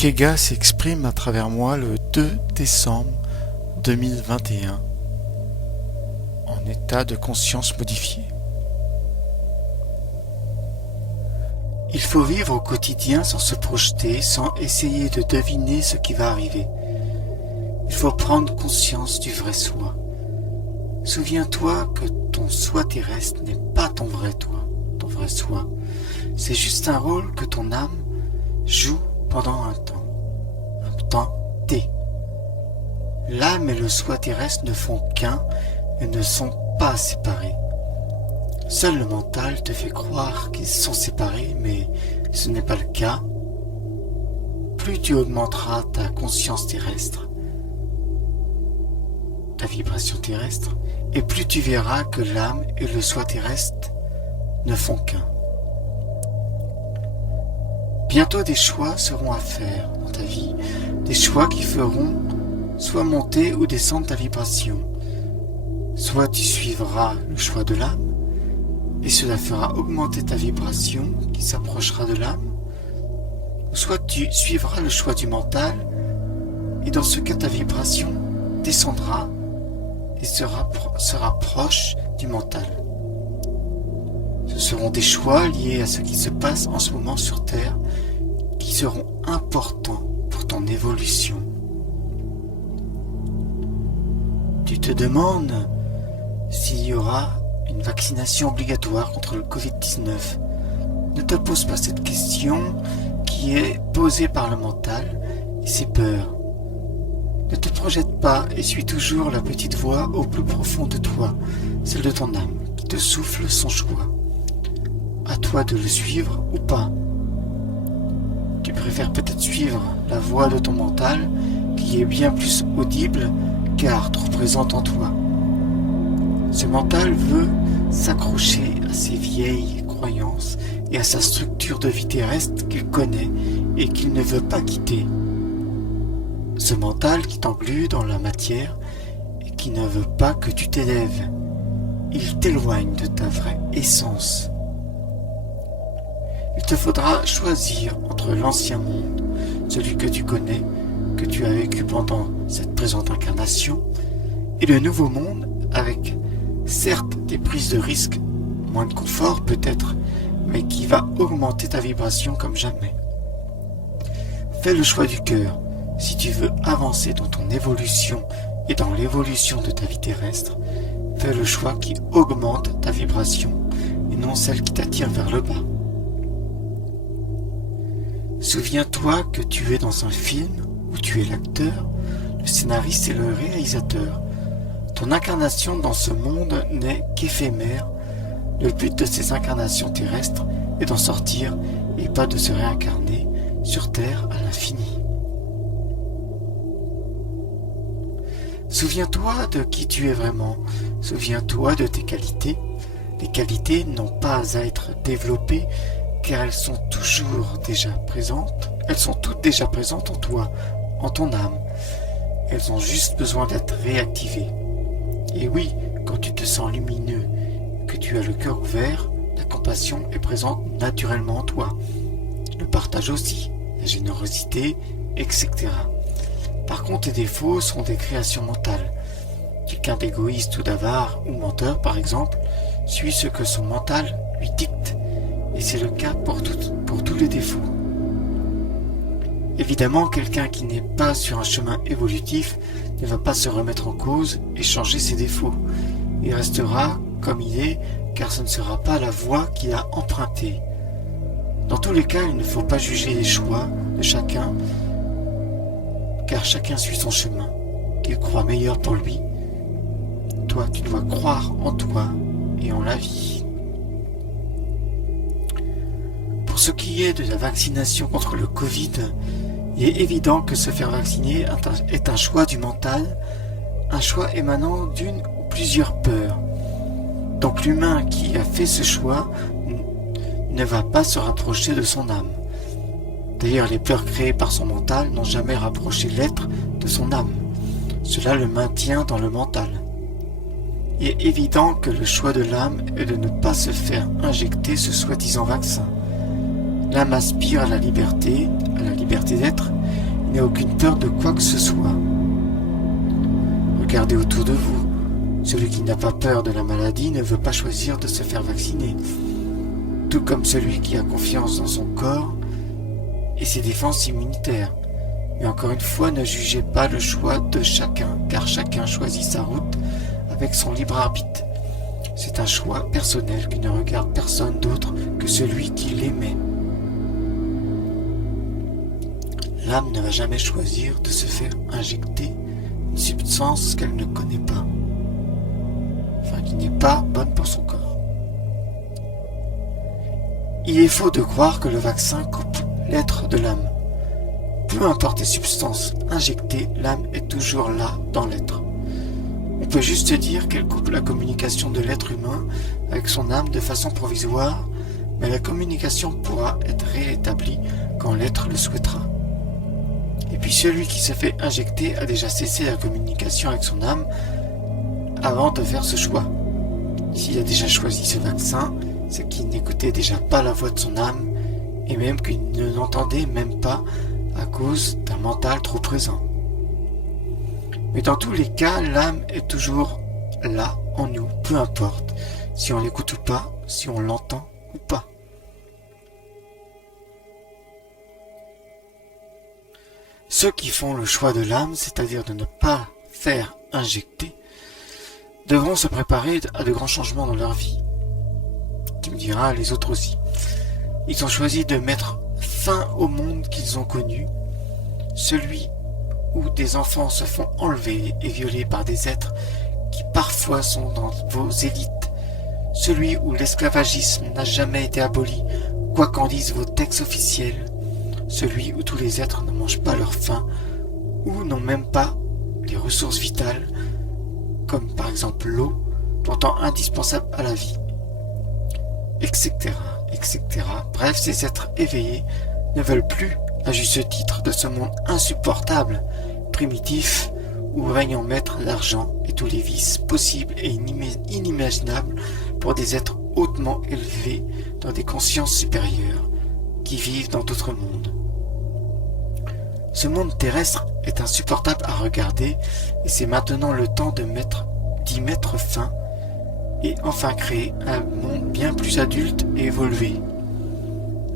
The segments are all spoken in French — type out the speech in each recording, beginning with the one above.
Kega s'exprime à travers moi le 2 décembre 2021 en état de conscience modifié. Il faut vivre au quotidien sans se projeter, sans essayer de deviner ce qui va arriver. Il faut prendre conscience du vrai soi. Souviens-toi que ton soi terrestre n'est pas ton vrai toi, ton vrai soi. C'est juste un rôle que ton âme joue pendant un temps T. L'âme et le soi terrestre ne font qu'un et ne sont pas séparés. Seul le mental te fait croire qu'ils sont séparés, mais ce n'est pas le cas. Plus tu augmenteras ta conscience terrestre, ta vibration terrestre, et plus tu verras que l'âme et le soi terrestre ne font qu'un. Bientôt des choix seront à faire dans ta vie, des choix qui feront soit monter ou descendre ta vibration. Soit tu suivras le choix de l'âme, et cela fera augmenter ta vibration qui s'approchera de l'âme, ou soit tu suivras le choix du mental, et dans ce cas ta vibration descendra et sera proche du mental. Ce seront des choix liés à ce qui se passe en ce moment sur Terre qui seront importants pour ton évolution. Tu te demandes s'il y aura une vaccination obligatoire contre le Covid-19. Ne te pose pas cette question qui est posée par le mental et ses peurs. Ne te projette pas et suis toujours la petite voix au plus profond de toi, celle de ton âme, qui te souffle son choix. À toi de le suivre ou pas. Tu préfères peut-être suivre la voix de ton mental, qui est bien plus audible car trop présente en toi. Ce mental veut s'accrocher à ses vieilles croyances et à sa structure de vie terrestre qu'il connaît et qu'il ne veut pas quitter. Ce mental qui t'englue dans la matière et qui ne veut pas que tu t'élèves. Il t'éloigne de ta vraie essence. Il te faudra choisir entre l'ancien monde, celui que tu connais, que tu as vécu pendant cette présente incarnation, et le nouveau monde avec certes des prises de risques, moins de confort peut-être, mais qui va augmenter ta vibration comme jamais. Fais le choix du cœur si tu veux avancer dans ton évolution et dans l'évolution de ta vie terrestre. Fais le choix qui augmente ta vibration et non celle qui t'attire vers le bas. Souviens-toi que tu es dans un film où tu es l'acteur, le scénariste et le réalisateur. Ton incarnation dans ce monde n'est qu'éphémère. Le but de ces incarnations terrestres est d'en sortir et pas de se réincarner sur Terre à l'infini. Souviens-toi de qui tu es vraiment. Souviens-toi de tes qualités. Les qualités n'ont pas à être développées car elles sont toujours déjà présentes. Elles sont toutes déjà présentes en toi, en ton âme. Elles ont juste besoin d'être réactivées. Et oui, quand tu te sens lumineux, que tu as le cœur ouvert, la compassion est présente naturellement en toi. Le partage aussi, la générosité, etc. Par contre, tes défauts sont des créations mentales. Quelqu'un d'égoïste ou d'avare ou menteur, par exemple, suit ce que son mental lui dicte. Et c'est le cas pour tous les défauts. Évidemment, quelqu'un qui n'est pas sur un chemin évolutif ne va pas se remettre en cause et changer ses défauts. Il restera comme il est, car ce ne sera pas la voie qu'il a empruntée. Dans tous les cas, il ne faut pas juger les choix de chacun, car chacun suit son chemin, qu'il croit meilleur pour lui. Toi, tu dois croire en toi et en la vie. Pour ce qui est de la vaccination contre le Covid, il est évident que se faire vacciner est un choix du mental, un choix émanant d'une ou plusieurs peurs. Donc l'humain qui a fait ce choix ne va pas se rapprocher de son âme. D'ailleurs, les peurs créées par son mental n'ont jamais rapproché l'être de son âme. Cela le maintient dans le mental. Il est évident que le choix de l'âme est de ne pas se faire injecter ce soi-disant vaccin. L'âme aspire à la liberté d'être, il n'a aucune peur de quoi que ce soit. Regardez autour de vous. Celui qui n'a pas peur de la maladie ne veut pas choisir de se faire vacciner. Tout comme celui qui a confiance dans son corps et ses défenses immunitaires. Mais encore une fois, ne jugez pas le choix de chacun, car chacun choisit sa route avec son libre arbitre. C'est un choix personnel qui ne regarde personne d'autre que celui qui l'émet. L'âme ne va jamais choisir de se faire injecter une substance qu'elle ne connaît pas, enfin qui n'est pas bonne pour son corps. Il est faux de croire que le vaccin coupe l'être de l'âme. Peu importe les substances injectées, l'âme est toujours là dans l'être. On peut juste dire qu'elle coupe la communication de l'être humain avec son âme de façon provisoire, mais la communication pourra être réétablie quand l'être le souhaitera. Et puis celui qui se fait injecter a déjà cessé la communication avec son âme avant de faire ce choix. S'il a déjà choisi ce vaccin, c'est qu'il n'écoutait déjà pas la voix de son âme, et même qu'il ne l'entendait même pas à cause d'un mental trop présent. Mais dans tous les cas, l'âme est toujours là, en nous, peu importe si on l'écoute ou pas, si on l'entend ou pas. Ceux qui font le choix de l'âme, c'est-à-dire de ne pas faire injecter, devront se préparer à de grands changements dans leur vie. Tu me diras, les autres aussi. Ils ont choisi de mettre fin au monde qu'ils ont connu, celui où des enfants se font enlever et violer par des êtres qui parfois sont dans vos élites, celui où l'esclavagisme n'a jamais été aboli, quoi qu'en disent vos textes officiels, celui où tous les êtres ne mangent pas leur faim ou n'ont même pas les ressources vitales, comme par exemple l'eau, pourtant indispensable à la vie, etc., etc. Bref, ces êtres éveillés ne veulent plus, à juste titre, de ce monde insupportable, primitif, où règne en maître l'argent et tous les vices possibles et inimaginables pour des êtres hautement élevés dans des consciences supérieures, qui vivent dans d'autres mondes. Ce monde terrestre est insupportable à regarder et c'est maintenant le temps d'y mettre fin et enfin créer un monde bien plus adulte et évolué.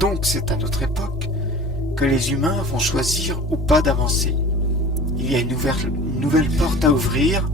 Donc c'est à notre époque que les humains vont choisir ou pas d'avancer. Il y a une nouvelle porte à ouvrir,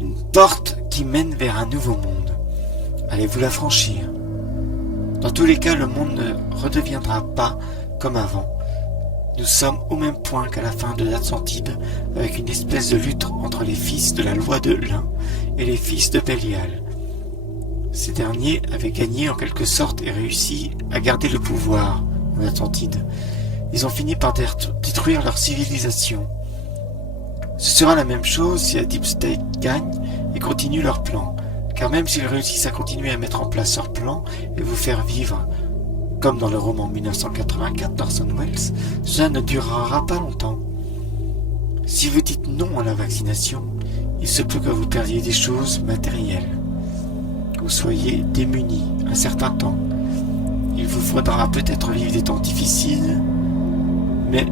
une porte qui mène vers un nouveau monde. Allez-vous la franchir? Dans tous les cas, le monde ne redeviendra pas comme avant. Nous sommes au même point qu'à la fin de l'Atlantide, avec une espèce de lutte entre les fils de la loi de l'un et les fils de Bélial. Ces derniers avaient gagné en quelque sorte et réussi à garder le pouvoir en Atlantide. Ils ont fini par détruire leur civilisation. Ce sera la même chose si la Deep State gagne et continue leur plan, car même s'ils réussissent à continuer à mettre en place leur plan et vous faire vivre, comme dans le roman 1984 d'Orson Welles, cela ne durera pas longtemps. Si vous dites non à la vaccination, il se peut que vous perdiez des choses matérielles, que vous soyez démunis un certain temps. Il vous faudra peut-être vivre des temps difficiles, mais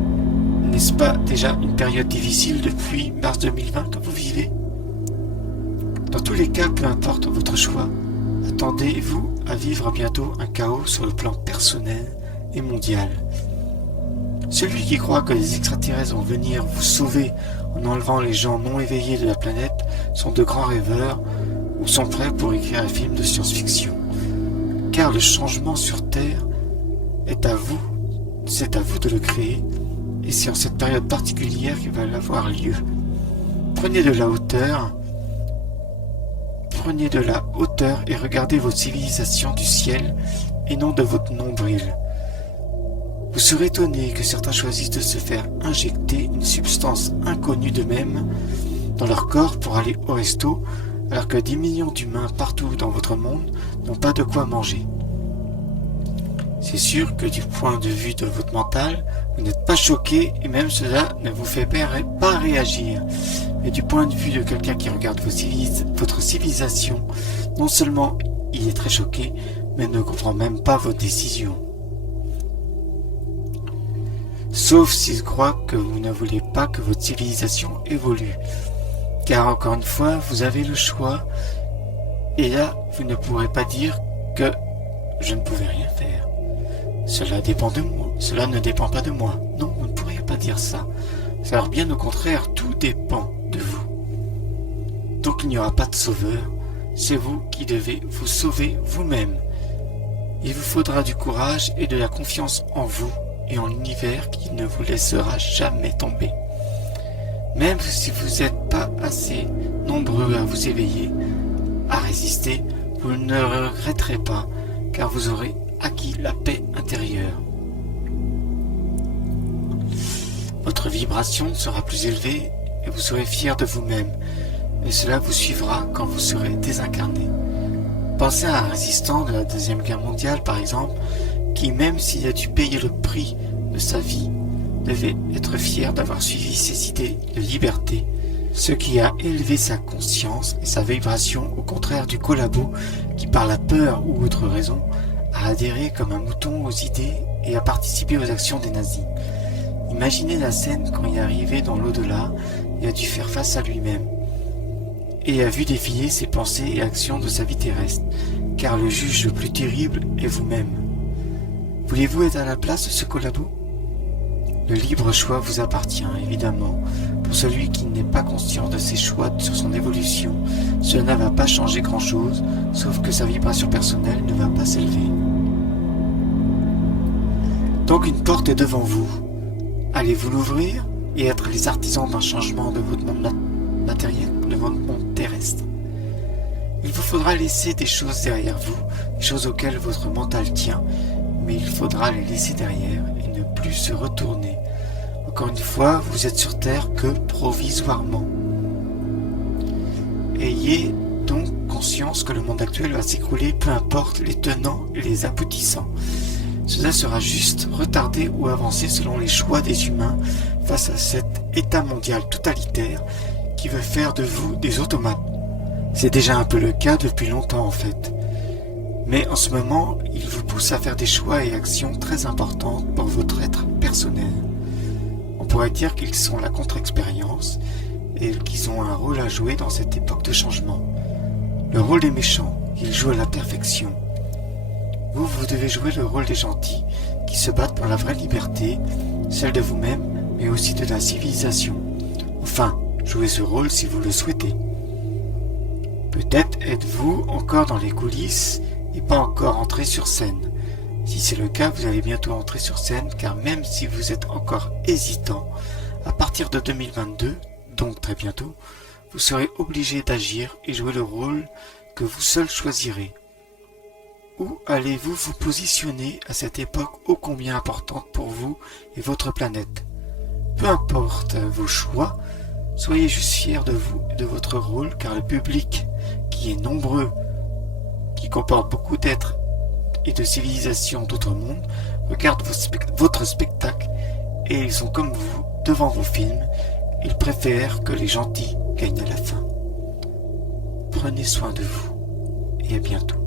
n'est-ce pas déjà une période difficile depuis mars 2020 que vous vivez? Dans tous les cas, peu importe votre choix, attendez-vous à vivre bientôt un chaos sur le plan personnel et mondial. Celui qui croit que les extraterrestres vont venir vous sauver en enlevant les gens non éveillés de la planète sont de grands rêveurs ou sont prêts pour écrire un film de science-fiction. Car le changement sur Terre est à vous, c'est à vous de le créer, et c'est en cette période particulière qu'il va avoir lieu. Prenez de la hauteur et regardez votre civilisation du ciel et non de votre nombril. Vous serez étonné que certains choisissent de se faire injecter une substance inconnue d'eux-mêmes dans leur corps pour aller au resto, alors que 10 millions d'humains partout dans votre monde n'ont pas de quoi manger. C'est sûr que du point de vue de votre mental, vous n'êtes pas choqué et même cela ne vous fait pas réagir. Mais du point de vue de quelqu'un qui regarde votre civilisation, non seulement il est très choqué, mais ne comprend même pas vos décisions. sauf s'ils croient que vous ne voulez pas que votre civilisation évolue. Car encore une fois, vous avez le choix, et là, vous ne pourrez pas dire que je ne pouvais rien faire. Cela dépend de moi, cela ne dépend pas de moi. Non, vous ne pourriez pas dire ça. Alors bien au contraire, tout dépend de vous. Donc il n'y aura pas de sauveur, c'est vous qui devez vous sauver vous-même. Il vous faudra du courage et de la confiance en vous et en l'univers qui ne vous laissera jamais tomber. Même si vous n'êtes pas assez nombreux à vous éveiller, à résister, vous ne regretterez pas, car vous aurez acquis la paix intérieure. Votre vibration sera plus élevée et vous serez fier de vous-même, et cela vous suivra quand vous serez désincarné. Pensez à un résistant de la Deuxième Guerre mondiale, par exemple, qui, même s'il a dû payer le prix de sa vie, devait être fier d'avoir suivi ses idées de liberté, ce qui a élevé sa conscience et sa vibration, au contraire du collabo qui, par la peur ou autre raison, a adhéré comme un mouton aux idées et a participé aux actions des nazis. Imaginez la scène quand il est arrivé dans l'au-delà et a dû faire face à lui-même, et a vu défiler ses pensées et actions de sa vie terrestre, car le juge le plus terrible est vous-même. Voulez-vous être à la place de ce collabo ? Le libre choix vous appartient, évidemment. Pour celui qui n'est pas conscient de ses choix sur son évolution, cela ne va pas changer grand-chose, sauf que sa vibration personnelle ne va pas s'élever. Donc une porte est devant vous. Allez-vous l'ouvrir et être les artisans d'un changement de votre monde matériel, de votre monde terrestre. Il vous faudra laisser des choses derrière vous, des choses auxquelles votre mental tient, mais il faudra les laisser derrière et ne plus se retourner. Encore une fois, vous êtes sur Terre que provisoirement. Ayez donc conscience que le monde actuel va s'écrouler, peu importe les tenants et les aboutissants. Cela sera juste retardé ou avancé selon les choix des humains face à cet état mondial totalitaire qui veut faire de vous des automates. C'est déjà un peu le cas depuis longtemps en fait. Mais en ce moment, il vous pousse à faire des choix et actions très importantes pour votre être personnel. On pourrait dire qu'ils sont la contre-expérience et qu'ils ont un rôle à jouer dans cette époque de changement. Le rôle des méchants, ils jouent à la perfection. Vous devez jouer le rôle des gentils qui se battent pour la vraie liberté, celle de vous-même, mais aussi de la civilisation. Enfin, jouez ce rôle si vous le souhaitez. Peut-être êtes-vous encore dans les coulisses et pas encore entré sur scène. Si c'est le cas, vous allez bientôt entrer sur scène, car même si vous êtes encore hésitant, à partir de 2022, donc très bientôt, vous serez obligé d'agir et jouer le rôle que vous seul choisirez. Où allez-vous vous positionner à cette époque ô combien importante pour vous et votre planète ? Peu importe vos choix, soyez juste fiers de vous et de votre rôle, car le public, qui est nombreux, qui comporte beaucoup d'êtres et de civilisations d'autres mondes, regarde votre spectacle et ils sont comme vous devant vos films. Ils préfèrent que les gentils gagnent à la fin. Prenez soin de vous et à bientôt.